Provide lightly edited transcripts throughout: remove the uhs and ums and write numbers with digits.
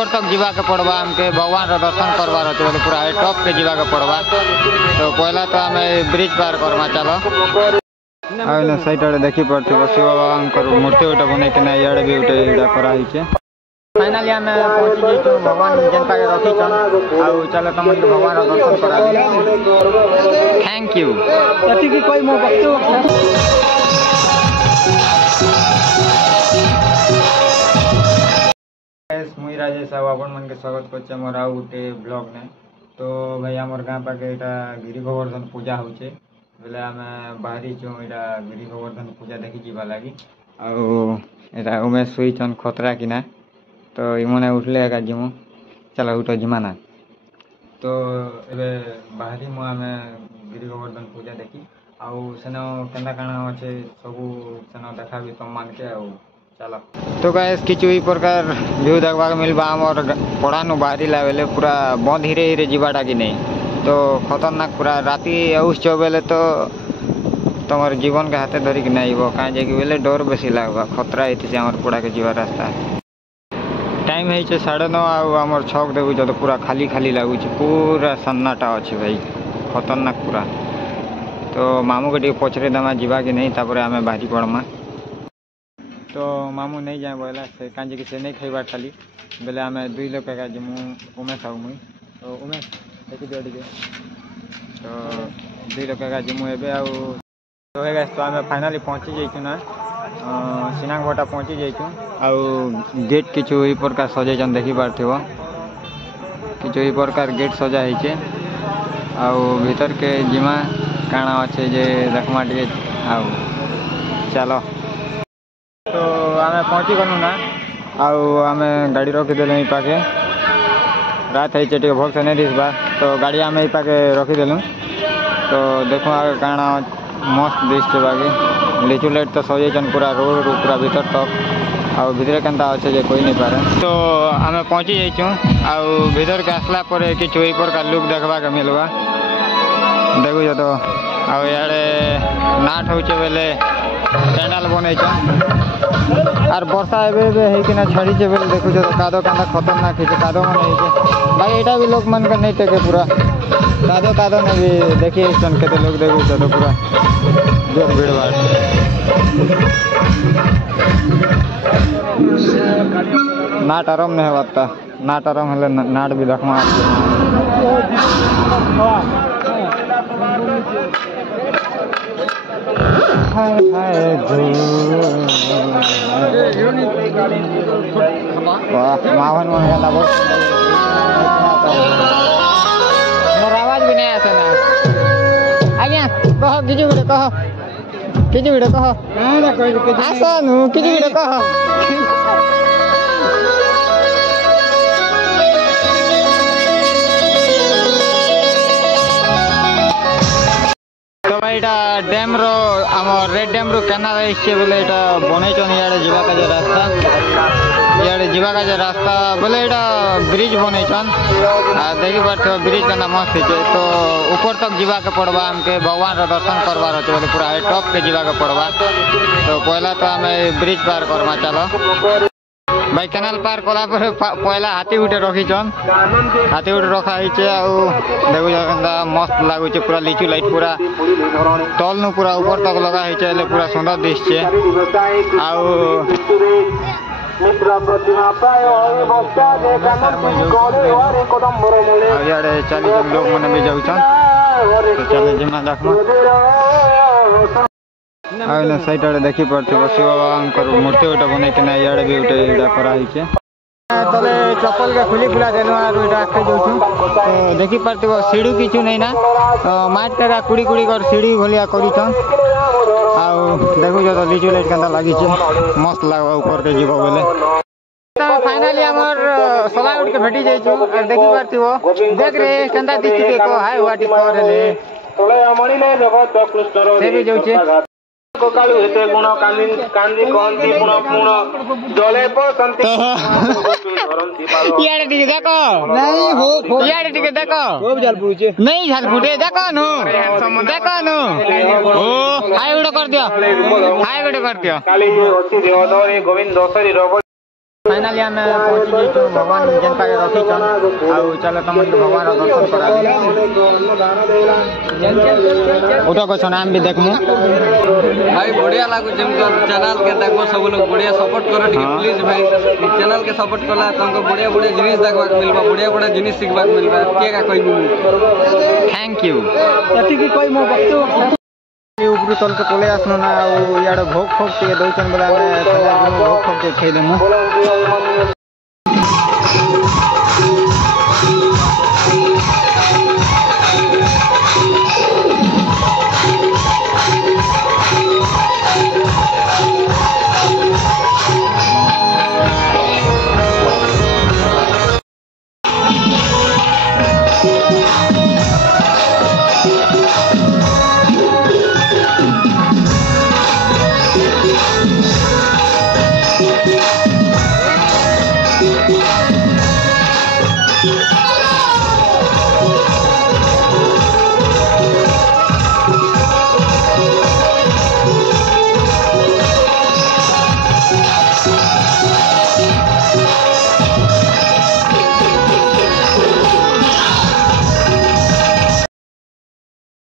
ऊपर तक जीवा के पड़वा हमके भगवान रो दर्शन करवार अच्छे बोले पूरा टॉप के जीवा के पड़वा। तो पहला तो आम ब्रिज पार करमा चलो आने सैट आड़े देखी पार्थिव शिव बाबा मूर्ति गोटे बनई कि इे भी गोटे इटा कराई। फाइनाली आम पहुँची जाइए भगवान जेनता के रखीछन आउ चलो तुम भगवान दर्शन करा। थैंक यू कोई मो मुई राजेश साहू आपण मन के स्वागत करछे मोर आउ गोटे ब्लॉग ने। तो भाई आमर गाँ पाखे एटा गिरी गोवर्धन पूजा होचे बेले आम बाहरी छो एटा गिरी गोवर्धन पूजा देखी जीवा लगी आउ एटा उमेश शुईछन खतरा किना। तो इमने उठले एका जिमु चलो उठ जिमा ना। तो एबे बाहरी मु आम गिरी गोवर्धन पूजा देखी आउ सेन केन्दा काଣା अच्छे सबू सेन देखा भी तुम मान के आउ चलो। तो गाइस किछु ई प्रकार व्यू देखवा मिलबा हमर पढ़ानु बाहरी लावेले पूरा बंद धीरे धीरे जीवाटा कि नहीं। तो खतरनाक पूरा राति आउस बेले तो तुम जीवन के हाथे धरिक नहीं कहीं जाकि बेले डर बेसी लगवा खतरा होती आमर पड़ा के जीवा रास्ता। टाइम है 9:30 आमर छक देखु तो पूरा खाली खाली लगुच पूरा सन्नाटा अच्छे भाई खतरनाक पूरा। तो मामू के पचरे दमा जीवा कि नहीं तापर आम बाहरी पड़मा। तो मामू नहीं जाए बोला से कहीं कि से नहीं खाइबार खाली बेले आम 2 लोग का जिमु उमेश आउ मुई। तो उमेश देखी दियो टिके तो 2 लोग का जिमु एबे आउ। तो है तो आम फाइनाली पहुँची जाइछु ना सिनांग भटा पहुँची जाइछु आउ गेट किछु ई प्रकार सजाइछन देखी पारथिबो किछु ई प्रकार गेट सजा होइछे आउ भीतर के जिमा काଣା अच्छे जे देखमा टिके आउ चलो। तो आम पहुँची गलु ना आउ आम गाड़ी रखीदेलु ई पाखे रात है भल से नहीं दिसबा। तो गाड़ी आम ई पाखे रखीदेलु तो देखो आगे काଣା मस्त दिशे बाकी लिचु लाइट तो सजाइछन पूरा रोड पूरा भीतर तक आउ भीतर केनता अच्छे जे कोई नहीं पारे। तो आम पहुँची जाइछु आउ भीतर के आसला पर किछु ई प्रकार लुक देखबा के मिलबा देखु तो आउ याडे नाट होचे बेले कैंडल बनईछन आर वर्षा एबे हेकिना छाड़ीचे बेले देखु तो कादो कांदा खतरनाक है कादो मन है भाई एटा भी लोग मन के नहीं टेके पूरा कादो कादो ने भी देखिए केते लोग देखु तो पूरा जोर भीड़ भाड़। नाट आराम नहीं होता नाट आराम हेले नाट भी देखमा मावन मन गला बहुत मोर आवाज भी नहीं आसे ना आज्ञा कह किछु भिडियो कह आसनु किछु भिडियो कह। यहाँ डैम रो आम रेड डैम रो केना रही बोले यहाँ बनईचन इे जीवा का रास्ता इे जीवा का रास्ता बोले यहाँ ब्रिज बनईचन देखी पार्थ ब्रिज केना मस्त है। तो ऊपर तक जीवा के पड़वा हमके भगवान रो दर्शन करवार अच्छे बोले पूरा टॉप के जीवा के पड़वा। तो पहला तो आम ब्रिज पार करमा चलो भाई केनाल पार कला पहला हाथी गुटे रखीछन हाथी गुटे रखा देखु मस्त लगुच पूरा लिचु लाइट पूरा तल नु पूरा ऊपर तक लगा पूरा सुंदर दिशे आउ चली लोग मैंने भी जाऊन तो चले जिमा देखमा आने सैट आड़े देखी पार्थिव शिव बाबा मूर्ति गोटे बनई कि इे भी गोटे इटा कराई। तले चप्पल के खुली खुला देलु आगे जाऊँ तो देखी पार्थिव सीढ़ी किछु नहीं ना माट टेरा कुड़ी कुड़ी कर सीढ़ी भलिया करिछन आउ देखु तो लिचु लाइट केनता लागी मस्त लगवा ऊपर के जीव बोले। तो फाइनली हमर सला उठ के भेटी जाइछु देखी पार्थिव देख रे केनता दिखि को हाय वाटी करले से भी जाउछे कोकालु हेते गुण कांदी कहंती पुण पुण जले पसंती यार ठीक देखो नहीं हो यार ठीक देखो खूब झाल फुटे नहीं झाल फुटे देखो नु ओ हाय उड़ कर दियो हाय उड़ कर दियो काली जे अछि देवधरी गोविंद दशरी रब फाइनाली आम पहुँची जाइछुं भगवान जेन पाके रखीछन आउ चल तुमको भगवान दर्शन करा उठो कछन आम भी देखमु भाई बढ़िया लागु जेमको चैनल के देखो सब लोग बढ़िया सपोर्ट करो ठीक प्लीज भाई चैनल के सपोर्ट कला तुमको बढ़िया बढ़िया जिनिस देखबा मिलबा बढ़िया बढ़िया जिनिस सिखबा मिलबा के का कहबू थैंक यू एतिकी कोई मो बक्तो ऊपर तल के पले आसनो ना इे भोग फोग टे दौन बोले भोग फोग टे खाईदेमु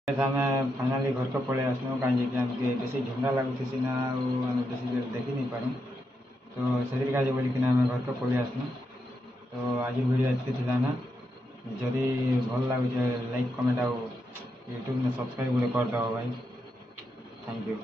फाइनाली घर को पड़े आसनु कहीं आमके बेसी झंडा लगुसी ना बेसी देखी नहीं पारूँ तो से बोलिकिना आम घर को पड़े आसनु तो आज वीडियो एतके थिला ना जदि भल लगुचे लाइक कमेंट आउ यूट्यूब में सब्सक्राइब कर दो भाई थैंक यू।